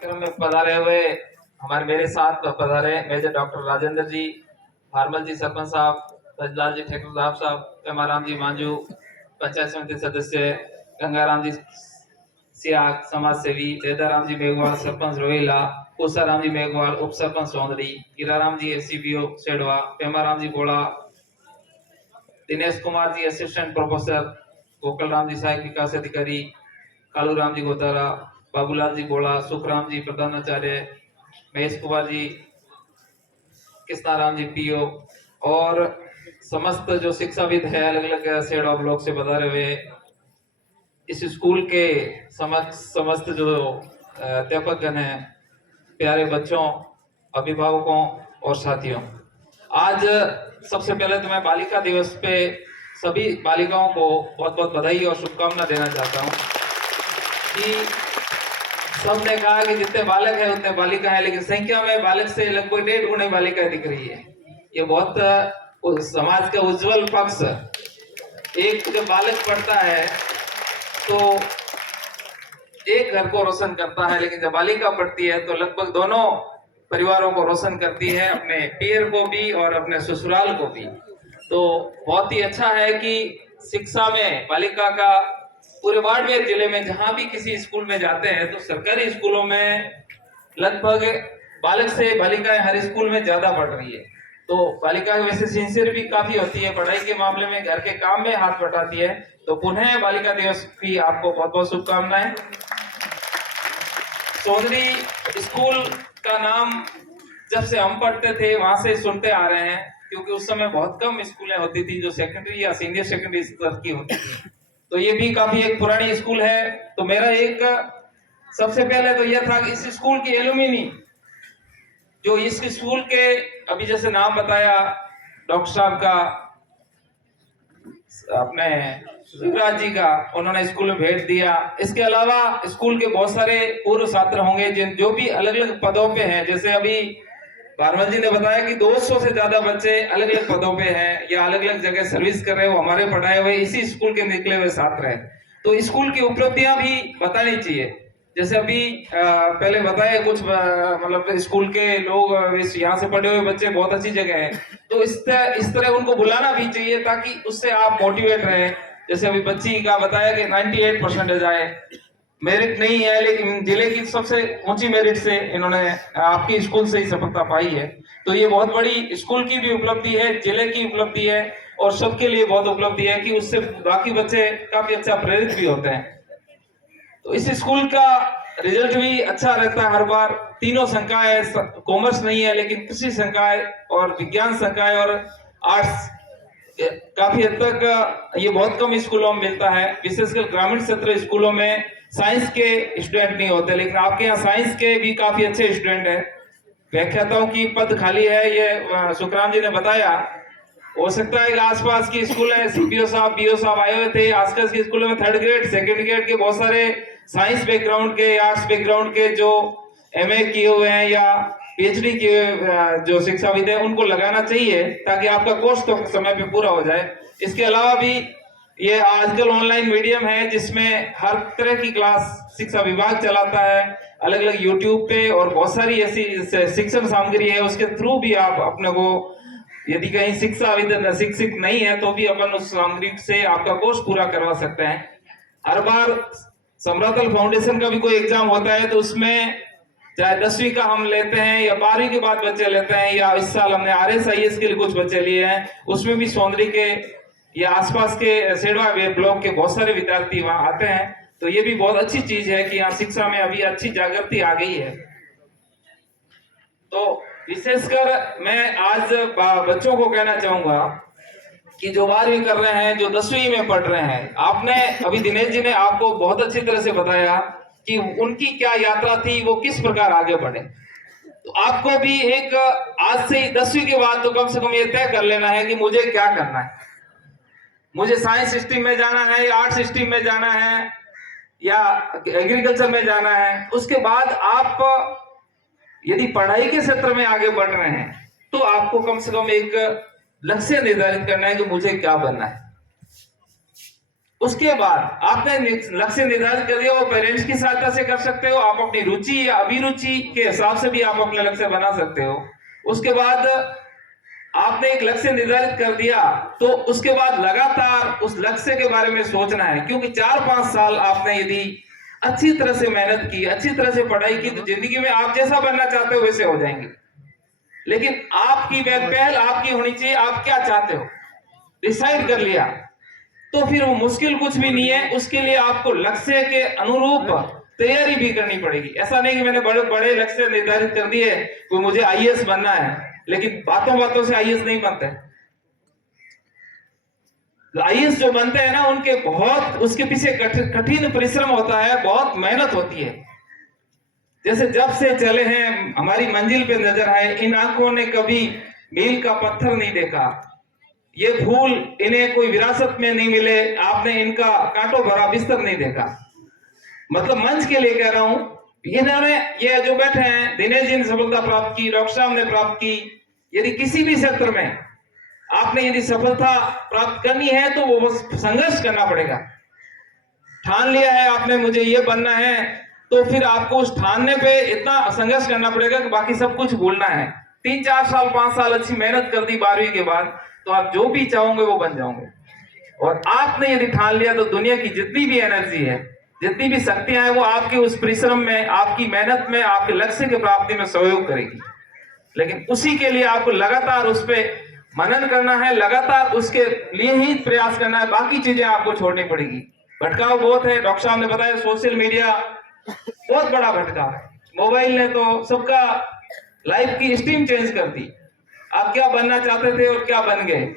कार्यक्रम में पधारे हुए हमारे मेरे साथ पधारे मेजर डॉक्टर राजेंद्र जी, भारमल जी सरपंच साहब, रजलाल जी ठेकर साहब, पेमाराम जी मांझू पंचायत समिति सदस्य, गंगाराम जी सियाग समाज सेवी, देदाराम जी मेघवाल सरपंच रोहिला, उषाराम जी मेघवाल उप सरपंच सौंदड़ी, हीराराम जी एसीपीओ सेडवा, पेमाराम जी बोला, दिनेश कुमार जी असिस्टेंट प्रोफेसर, गोकल राम जी सहायक विकास अधिकारी, कालूराम जी गोतारा, बाबूलाल जी बोला, सुखराम जी प्रधानाचार्य, महेश कुमार जी, कृष्णाराम जी पीओ और समस्त जो शिक्षाविद है अलग अलग सेड ब्लॉक से पधारे हुए इस स्कूल के समस्त जो अध्यापकगण हैं, प्यारे बच्चों, अभिभावकों और साथियों, आज सबसे पहले तो मैं बालिका दिवस पे सभी बालिकाओं को बहुत बहुत बधाई और शुभकामना देना चाहता हूँ कि सबने कहा कि जितने बालक है उतने बालिका है, लेकिन संख्या में बालक से लगभग 1.5 गुना बालिका दिख रही है। ये बहुत समाज का उज्जवल पक्ष। एक जब बालक पढ़ता है तो एक घर को रोशन करता है, लेकिन जब बालिका पढ़ती है तो लगभग दोनों परिवारों को रोशन करती है, अपने पीर को भी और अपने ससुराल को भी। तो बहुत ही अच्छा है कि शिक्षा में बालिका का पूरे बाड़मेर जिले में जहां भी किसी स्कूल में जाते हैं तो सरकारी स्कूलों में लगभग बालक से बालिकाएं हर स्कूल में ज्यादा पढ़ रही है। तो बालिका वैसे सिंसियर भी काफी होती है, पढ़ाई के मामले में घर के काम में हाथ बटाती है। तो पुनः बालिका दिवस की आपको बहुत बहुत शुभकामनाएं। चौधरी स्कूल का नाम जब से हम पढ़ते थे वहां से सुनते आ रहे हैं, क्योंकि उस समय बहुत कम स्कूलें होती थी जो सेकेंडरी या सीनियर सेकेंडरी स्तर की होती थी। तो ये भी काफी एक पुरानी स्कूल है। तो मेरा एक सबसे पहले तो यह था कि इस स्कूल की एलुमिनी जो इस स्कूल के अभी जैसे नाम बताया डॉक्टर साहब का, अपने शिवराज जी का, उन्होंने स्कूल में भेज दिया। इसके अलावा स्कूल के बहुत सारे पूर्व छात्र होंगे जिन जो भी अलग अलग पदों पे हैं। जैसे अभी भारमल जी ने बताया कि 200 से ज्यादा बच्चे अलग अलग पदों पे हैं या अलग अलग जगह सर्विस कर रहे हैं, वो हमारे पढ़ाए हुए इसी स्कूल के निकले हुए छात्र हैं। तो स्कूल की उपलब्धियां भी बतानी चाहिए। जैसे अभी पहले बताए कुछ मतलब स्कूल के लोग यहाँ से पढ़े हुए बच्चे बहुत अच्छी जगह है, तो इस तरह उनको बुलाना भी चाहिए ताकि उससे आप मोटिवेट रहे। जैसे अभी बच्ची का बताया कि 98% आए, मेरिट नहीं है लेकिन जिले की सबसे ऊंची मेरिट से इन्होंने आपकी स्कूल से ही सफलता पाई है। तो ये बहुत बड़ी स्कूल की भी उपलब्धि है, जिले की उपलब्धि है और सबके लिए बहुत उपलब्धि है कि उससे बाकी बच्चे काफी अच्छा प्रेरित भी होते हैं। तो इस स्कूल का रिजल्ट भी अच्छा रहता है हर बार। तीनों संकाय, कॉमर्स नहीं है लेकिन कृषि संकाय और विज्ञान संकाय और आर्ट्स काफी हद तक ये बहुत कम स्कूलों में मिलता है। विशेषकर ग्रामीण क्षेत्र स्कूलों में साइंस के स्टूडेंट नहीं होते, लेकिन आपके यहाँ साइंस के भी काफी अच्छे स्टूडेंट हैं। व्याख्याताओं की पद खाली है, ये सुखराम जी ने बताया। हो सकता है कि आसपास की स्कूल है, सीपीओ साहब बीओ साहब आए हुए थे, आसपास की स्कूलों में 3rd ग्रेड 2nd ग्रेड के बहुत सारे साइंस बैकग्राउंड के, आर्ट्स बैकग्राउंड के जो एमए किए हुए हैं या पीएचडी किए जो शिक्षाविद है उनको लगाना चाहिए ताकि आपका कोर्स तो समय पे पूरा हो जाए। इसके अलावा भी ये आजकल ऑनलाइन मीडियम है जिसमें हर तरह की क्लास शिक्षा विभाग चलाता है, अलग अलग यूट्यूब पे, और बहुत सारी ऐसी शिक्षण सामग्री है, उसके थ्रू भी आप अपने को यदि कहीं शिक्षित नहीं है तो भी अपन उस सामग्री से आपका कोर्स पूरा करवा सकते हैं। हर बार समरातल फाउंडेशन का भी कोई एग्जाम होता है तो उसमें चाहे 10वीं का हम लेते हैं या 12वीं के बाद बच्चे लेते हैं, या इस साल हमने RSIS के लिए कुछ बच्चे लिए हैं, उसमें भी सौंदरी के या आसपास के सेडवा ब्लॉक के बहुत सारे विद्यार्थी वहां आते हैं। तो ये भी बहुत अच्छी चीज है कि यहाँ शिक्षा में अभी अच्छी जागृति आ गई है। तो विशेषकर मैं आज बच्चों को कहना चाहूंगा कि जो 12वीं कर रहे हैं, जो 10वीं में पढ़ रहे हैं, आपने अभी दिनेश जी ने आपको बहुत अच्छी तरह से बताया कि उनकी क्या यात्रा थी, वो किस प्रकार आगे बढ़े। तो आपको भी एक आज से 10वीं के बाद तो कम से कम ये तय कर लेना है कि मुझे क्या करना है। मुझे साइंस स्ट्रीम में जाना है या आर्ट्स स्ट्रीम में जाना है या एग्रीकल्चर में जाना है। उसके बाद आप यदि पढ़ाई के क्षेत्र में आगे बढ़ रहे हैं तो आपको कम से कम एक लक्ष्य निर्धारित करना है कि मुझे क्या बनना है। उसके बाद आपने लक्ष्य निर्धारित कर दिया, वो पेरेंट्स की सहायता से कर सकते हो, आप अपनी रुचि या अभिरुचि के हिसाब से भी आप अपने लक्ष्य बना सकते हो। उसके बाद आपने एक लक्ष्य निर्धारित कर दिया तो उसके बाद लगातार उस लक्ष्य के बारे में सोचना है, क्योंकि 4-5 साल आपने यदि अच्छी तरह से मेहनत की, अच्छी तरह से पढ़ाई की, तो जिंदगी में आप जैसा बनना चाहते हो वैसे हो जाएंगे। लेकिन आपकी पहल आपकी होनी चाहिए, आप क्या चाहते हो डिसाइड कर लिया तो फिर वो मुश्किल कुछ भी नहीं है। उसके लिए आपको लक्ष्य के अनुरूप तैयारी भी करनी पड़ेगी। ऐसा नहीं कि मैंने बड़े बड़े लक्ष्य निर्धारित कर दिए कि मुझे आईएएस बनना है, लेकिन बातों बातों से आईएएस नहीं बनते। आईएएस जो बनते हैं ना, उनके बहुत उसके पीछे कठिन परिश्रम होता है, बहुत मेहनत होती है। जैसे जब से चले हैं हमारी मंजिल पे नजर है, इन आंखों ने कभी मील का पत्थर नहीं देखा, ये फूल इन्हें कोई विरासत में नहीं मिले, आपने इनका कांटों भरा बिस्तर नहीं देखा। मतलब मंच के लिए कह रहा हूं, इन्होंने ये जो बैठे हैं, दिनेश जी ने सफलता प्राप्त की, डॉक्टर साहब ने प्राप्त की। यदि किसी भी क्षेत्र में आपने यदि सफलता प्राप्त करनी है तो वो संघर्ष करना पड़ेगा। ठान लिया है आपने मुझे ये बनना है, तो फिर आपको उस ठानने पे इतना संघर्ष करना पड़ेगा कि बाकी सब कुछ भूलना है। 3-4 साल 5 साल अच्छी मेहनत कर दी 12वीं के बाद, तो आप जो भी चाहोगे वो बन जाओगे। और आपने यदि ठान लिया तो दुनिया की जितनी भी एनर्जी है, जितनी भी शक्तियां हैं, वो आपके उस परिश्रम में, आपकी मेहनत में, आपके लक्ष्य की प्राप्ति में सहयोग करेगी। लेकिन उसी के लिए आपको लगातार उस पर मनन करना है, लगातार उसके लिए ही प्रयास करना है, बाकी चीजें आपको छोड़नी पड़ेगी। भटकाव बहुत है, डॉक्टर साहब ने बताया, सोशल मीडिया बहुत बड़ा भटकाव है। मोबाइल ने तो सबका लाइफ की स्ट्रीम चेंज कर दी। आप क्या बनना चाहते थे और क्या बन गए,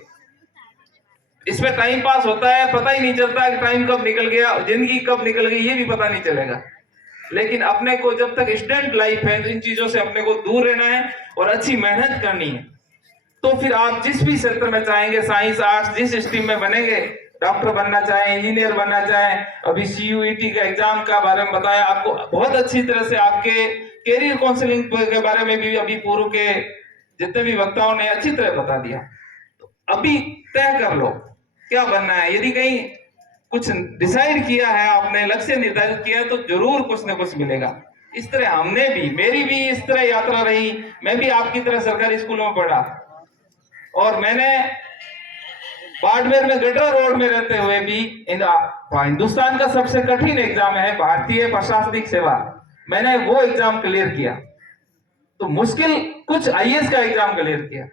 इसमें टाइम पास होता है, पता ही नहीं चलता कि टाइम कब निकल गया, जिंदगी कब निकल गई ये भी पता नहीं चलेगा। लेकिन अपने को जब तक स्टूडेंट लाइफ है तो इन चीजों से अपने को दूर रहना है और अच्छी मेहनत करनी है। तो फिर आप जिस भी क्षेत्र में चाहेंगे, साइंस आर्ट्स जिस स्ट्रीम में बनेंगे, डॉक्टर बनना चाहें, इंजीनियर बनना चाहें, अभी सीयूईटी के एग्जाम का बारे में बताया आपको, बहुत अच्छी तरह से आपके कैरियर काउंसलिंग के बारे में भी अभी पूर्व के जितने भी वक्ताओं ने अच्छी तरह बता दिया। तो अभी तय कर लो क्या बनना है। यदि कहीं कुछ डिसाइड किया है आपने, लक्ष्य निर्धारित किया है, तो जरूर कुछ ना कुछ मिलेगा। इस तरह हमने भी, मेरी भी इस तरह यात्रा रही। मैं भी आपकी तरह सरकारी स्कूलों में पढ़ा और मैंने बाड़मेर में गटर रोड में रहते हुए भी हिंदुस्तान का सबसे कठिन एग्जाम है भारतीय प्रशासनिक सेवा, मैंने वो एग्जाम क्लियर किया। तो मुश्किल कुछ आईएएस का एग्जाम क्लियर किया,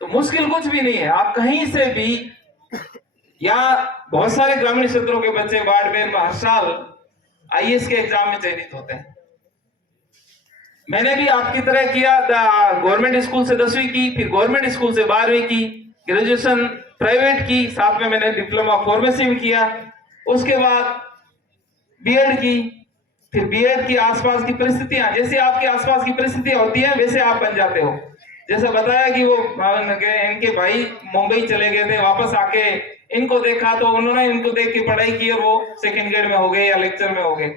तो मुश्किल कुछ भी नहीं है। आप कहीं से भी, या बहुत सारे ग्रामीण क्षेत्रों के बच्चे बाड़मेर में हर साल आईएएस के एग्जाम में चयनित होते हैं। मैंने भी आपकी तरह किया, गवर्नमेंट स्कूल से 10वीं की, फिर गवर्नमेंट स्कूल से 12वीं की, ग्रेजुएशन प्राइवेट की, साथ में मैंने डिप्लोमा फार्मेसी में किया, उसके बाद बीएड की। फिर बीएड की आसपास की परिस्थितियां, जैसे आपके आसपास की परिस्थितियां होती है वैसे आप बन जाते हो। जैसा बताया कि वो इनके भाई मुंबई चले गए थे, वापस आके इनको देखा तो उन्होंने इनको देख के पढ़ाई की और वो सेकंड ग्रेड में हो गए या लेक्चर में हो गए।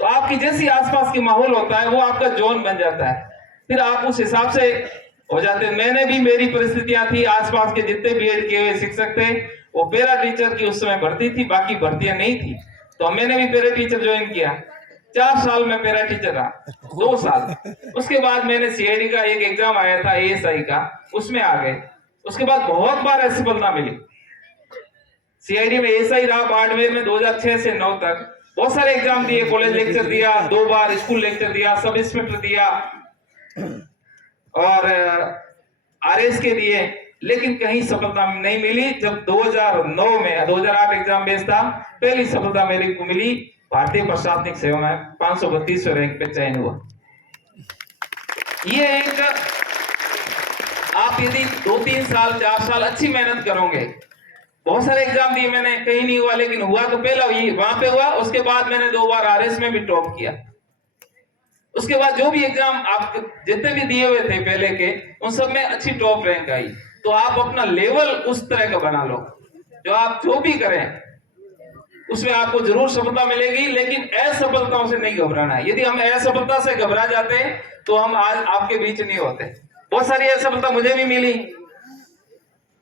तो आपकी जैसी आसपास की माहौल होता है वो आपका जोन बन जाता है, फिर आप उस हिसाब से हो जाते हैं। मैंने भी, मेरी परिस्थितियां थी, आसपास के जितने बीएड किए हुए शिक्षक थे वो पैरा टीचर की उस समय भर्ती थी, बाकी भर्तियां नहीं थी। तो मैंने भी पैरा टीचर ज्वाइन किया, 4 साल में पैरा टीचर रहा, 2 साल। उसके बाद मैंने सीआईडी का एक एग्जाम आया था एएसआई का, उसमें आ गए। उसके बाद बहुत बार असफलता मिली, सीआईडी में एएसआई रहा बाड़मेर में 2006 से 9 तक, बहुत सारे एग्जाम दिए, कॉलेज लेक्चर दिया, 2 बार स्कूल लेक्चर दिया, सब इंस्पेक्टर दिया और आरएस के दिए, लेकिन कहीं सफलता नहीं मिली। जब 2009 में 2008 एग्जाम बेस था, पहली सफलता मेरे को मिली, भारतीय प्रशासनिक सेवा में 532वें रैंक पे चयन हुआ। ये एक, आप यदि 2-3 साल 4 साल अच्छी मेहनत करोगे, बहुत सारे एग्जाम दिए मैंने, कहीं नहीं हुआ, लेकिन हुआ तो पहला वहां पे हुआ। उसके बाद मैंने 2 बार आरएस में भी टॉप किया। उसके बाद जो भी एग्जाम आप जितने भी दिए हुए थे पहले के, उन सब में अच्छी टॉप रैंक आई। तो आप अपना लेवल उस तरह का बना लो, जो आप जो भी करें उसमें आपको जरूर सफलता मिलेगी, लेकिन असफलताओं से नहीं घबराना है। यदि हम असफलता से घबरा जाते तो हम आज आपके बीच नहीं होते। बहुत सारी असफलता मुझे भी मिली,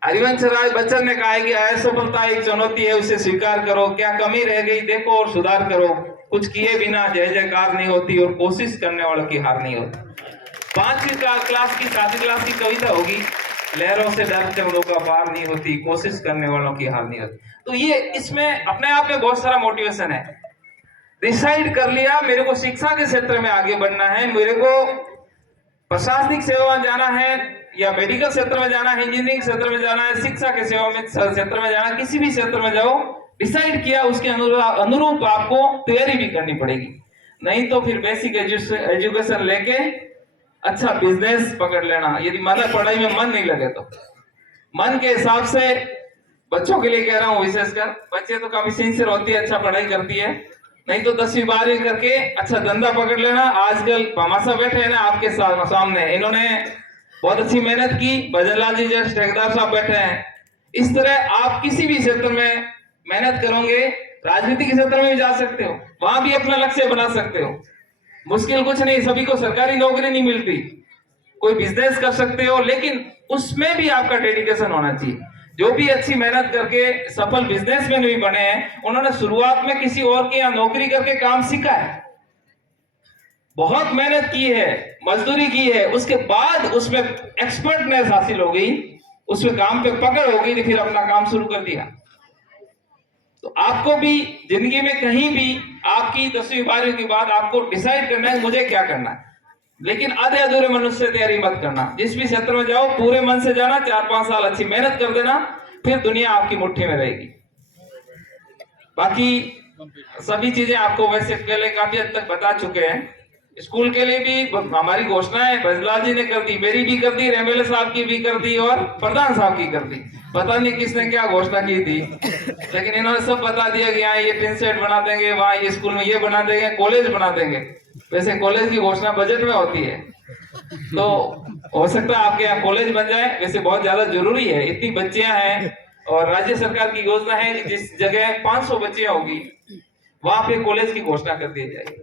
हरिवंश राय बच्चन ने कहा है कि असफलता एक चुनौती है, उसे स्वीकार करो, क्या कमी रह गई देखो और सुधार करो, कुछ किए बिना जय जयकार नहीं होती और कोशिश करने वालों की हार नहीं होती। 5वीं क्लास की 7वीं क्लास की कविता होगी, लहरों से डरते उड़ों का पार नहीं होती, कोशिश करने वालों की हार नहीं होती। तो ये इसमें अपने आप में बहुत सारा मोटिवेशन है। डिसाइड कर लिया मेरे को शिक्षा के क्षेत्र में आगे बढ़ना है, मेरे को प्रशासनिक सेवा में जाना है या मेडिकल क्षेत्र में जाना है, इंजीनियरिंग क्षेत्र में जाना है, शिक्षा के सेवा में क्षेत्र में जाना, किसी भी क्षेत्र में जाओ, डिसाइड किया उसके अनुरूप आपको तैयारी भी करनी पड़ेगी। नहीं तो फिर बेसिक एजुकेशन लेके अच्छा बिजनेस पकड़ लेना, यदि मतलब पढ़ाई में मन नहीं लगे तो। मन के हिसाब से बच्चों के लिए कह रहा हूँ, विशेषकर बच्चे तो काफी सिंसियर होती है, अच्छा पढ़ाई करती है, नहीं तो 10वीं 12वीं करके अच्छा धंधा पकड़ लेना। आजकल भामाशाह बैठे हैं ना आपके सामने, इन्होंने बहुत अच्छी मेहनत की, भजनलाल जी जैसे ठेकेदार साहब बैठे हैं। इस तरह आप किसी भी क्षेत्र में मेहनत करोगे, राजनीति के क्षेत्र में भी जा सकते हो, वहां भी अपना लक्ष्य बना सकते हो। मुश्किल कुछ नहीं, सभी को सरकारी नौकरी नहीं मिलती, कोई बिजनेस कर सकते हो, लेकिन उसमें भी आपका डेडिकेशन होना चाहिए। जो भी अच्छी मेहनत करके सफल बिजनेसमैन भी बने हैं, उन्होंने शुरुआत में किसी और के यहाँ नौकरी करके काम सीखा है, बहुत मेहनत की है, मजदूरी की है, उसके बाद उसमें एक्सपर्टनेस हासिल हो गई, उसमें काम पे पकड़ हो गई, तो फिर अपना काम शुरू कर दिया। तो आपको भी जिंदगी में कहीं भी आपकी 10वीं 12वीं के बाद आपको डिसाइड करना है मुझे क्या करना है, लेकिन आधे अधूरे मन से तैयारी मत करना। जिस भी क्षेत्र में जाओ पूरे मन से जाना, 4-5 साल अच्छी मेहनत कर देना, फिर दुनिया आपकी मुट्ठी में रहेगी। बाकी सभी चीजें आपको वैसे पहले काफी हद तक बता चुके हैं। स्कूल के लिए भी हमारी घोषणाएं भजनलाल जी ने कर दी, मेरी भी कर दी, एमएलए साहब की भी कर दी और प्रधान साहब की कर दी। पता नहीं किसने क्या घोषणा की थी, लेकिन इन्होंने सब बता दिया कि यहाँ ये टिन सेट बना देंगे, वहाँ ये स्कूल में ये बना देंगे, कॉलेज बना देंगे। वैसे कॉलेज की घोषणा बजट में होती है, तो हो सकता है आपके यहाँ कॉलेज बन जाए, वैसे बहुत ज्यादा जरूरी है, इतनी बच्चियां हैं और राज्य सरकार की योजना है कि जिस जगह 500 बच्चियां होगी वहां पे कॉलेज की घोषणा कर दी जाएगी।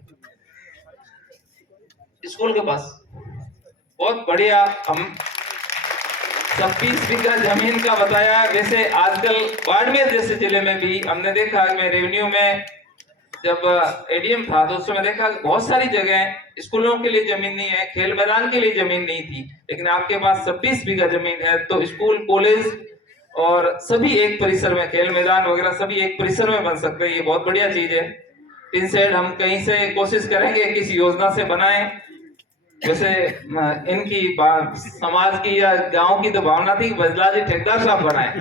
स्कूल के पास बहुत बढ़िया हम 26 बीघा जमीन का बताया। वैसे आजकल बाड़मेर जैसे जिले में भी हमने देखा, मैं रेवेन्यू में जब एडीएम था तो उसमें देखा बहुत सारी जगह स्कूलों के लिए जमीन नहीं है, खेल मैदान के लिए जमीन नहीं थी, लेकिन आपके पास 26 बीघा जमीन है, तो स्कूल कॉलेज और सभी एक परिसर में, खेल मैदान वगैरह सभी एक परिसर में बन सकते हैं। ये बहुत बढ़िया चीज है। टिन शेड हम कहीं से कोशिश करेंगे किसी योजना से बनाएं। वैसे इनकी समाज की या गांव की तो भावना थी कि भजनलाल जी ठेकेदार साहब बनाए,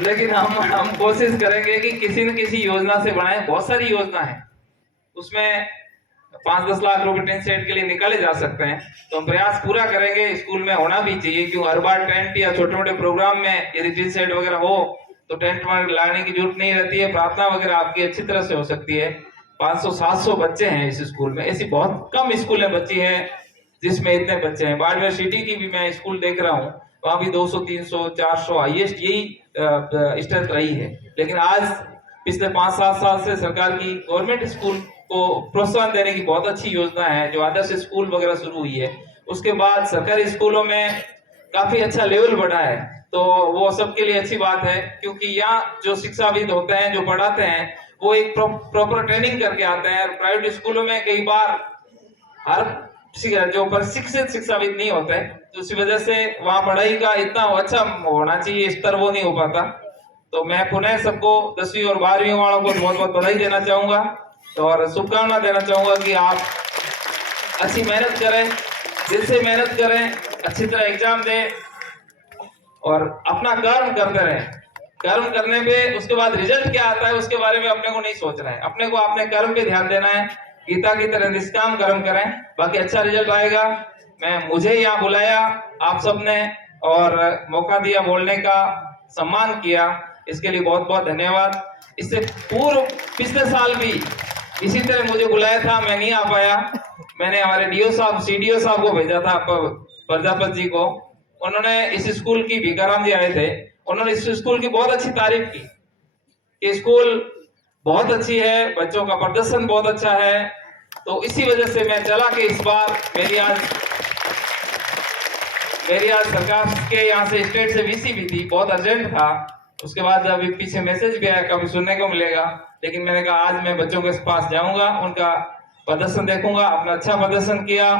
लेकिन हम कोशिश करेंगे कि किसी न किसी योजना से बनाए। बहुत सारी योजना है, उसमें 5-10 लाख रुपए टेंट सेट के लिए निकाले जा सकते हैं, तो हम प्रयास पूरा करेंगे। स्कूल में होना भी चाहिए, क्यों हर बार टेंट या छोटे मोटे प्रोग्राम में यदि टेंट सेट वगैरह हो तो टेंट में लाने की जरूरत नहीं रहती है, प्रार्थना वगैरह आपकी अच्छी तरह से हो सकती है। 500-700 बच्चे हैं इस स्कूल में, ऐसी बहुत कम स्कूल में बच्ची हैं जिसमें इतने बच्चे हैं। बाड़मेर सिटी की भी मैं स्कूल देख रहा हूँ, वहां भी 200-300-400 हाईएस्ट यही स्ट्रेंथ रही है। लेकिन आज पिछले 5-7 साल से सरकार की गवर्नमेंट स्कूल को प्रोत्साहन देने की बहुत अच्छी योजना है, जो आदर्श स्कूल वगैरह शुरू हुई है। उसके बाद सरकारी स्कूलों में काफी अच्छा लेवल बढ़ा है, तो वो सबके लिए अच्छी बात है, क्योंकि यहाँ जो शिक्षाविद होते हैं, जो पढ़ाते हैं, वो एक प्रॉपर ट्रेनिंग करके आते हैं। प्राइवेट स्कूलों में कई बार हर जो प्रशिक्षित शिक्षाविद नहीं होते, तो इसी वजह से वहाँ पढ़ाई का इतना अच्छा होना चाहिए स्तर वो नहीं हो पाता। तो मैं पुनः सबको 10वीं और 12वीं वालों को बहुत बहुत बधाई देना चाहूंगा और शुभकामना देना चाहूंगा कि आप अच्छी मेहनत करें, दिल से मेहनत करें, अच्छी तरह एग्जाम दें और अपना कर्म करते रहें। कर्म करने पे उसके बाद रिजल्ट क्या आता है उसके बारे में अपने को नहीं सोचना है, अपने को अपने कर्म पे ध्यान देना है। गीता की तरह निष्काम कर्म करें, बाकी अच्छा रिजल्ट आएगा। मुझे यहाँ बुलाया आप सबने और मौका दिया, बोलने का सम्मान किया, इसके लिए बहुत बहुत धन्यवाद। इससे पूर्व पिछले साल भी इसी तरह मुझे बुलाया था, मैं नहीं आ पाया। मैंने हमारे डीओ साहब सीडीओ साहब को भेजा था, प्रजापति जी को। उन्होंने इस स्कूल की, भिकाराम जी आए थे, उन्होंने इस स्कूल की बहुत अच्छी तारीफ की कि स्कूल बहुत अच्छी है, बच्चों का प्रदर्शन बहुत अच्छा है। तो इसी वजह से मैं चला कि इस बार मेरी आज मेरी आज सरकार के यहाँ से स्टेट से वीसी भी थी, बहुत अर्जेंट था। उसके बाद अभी पीछे मैसेज भी आया, कभी सुनने को मिलेगा, लेकिन मैंने कहा आज मैं बच्चों के पास जाऊंगा, उनका प्रदर्शन देखूंगा। आपने अच्छा प्रदर्शन किया,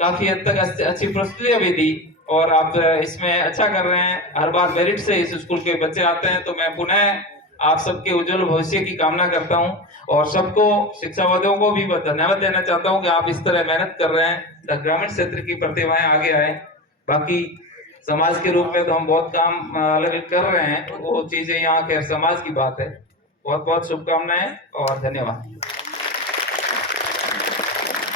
काफी हद तक अच्छी प्रस्तुतियां भी दी, और आप इसमें अच्छा कर रहे हैं। हर बार मेरिट से इस स्कूल के बच्चे आते हैं, तो मैं पुनः आप सबके उज्जवल भविष्य की कामना करता हूं, और सबको, शिक्षाविदों को भी धन्यवाद देना चाहता हूं कि आप इस तरह मेहनत कर रहे हैं, ग्रामीण क्षेत्र की प्रतिभाएं आगे आए। बाकी समाज के रूप में तो हम बहुत काम अलग अलग कर रहे हैं, वो चीजें यहाँ के समाज की बात है। बहुत बहुत शुभकामनाएं और धन्यवाद।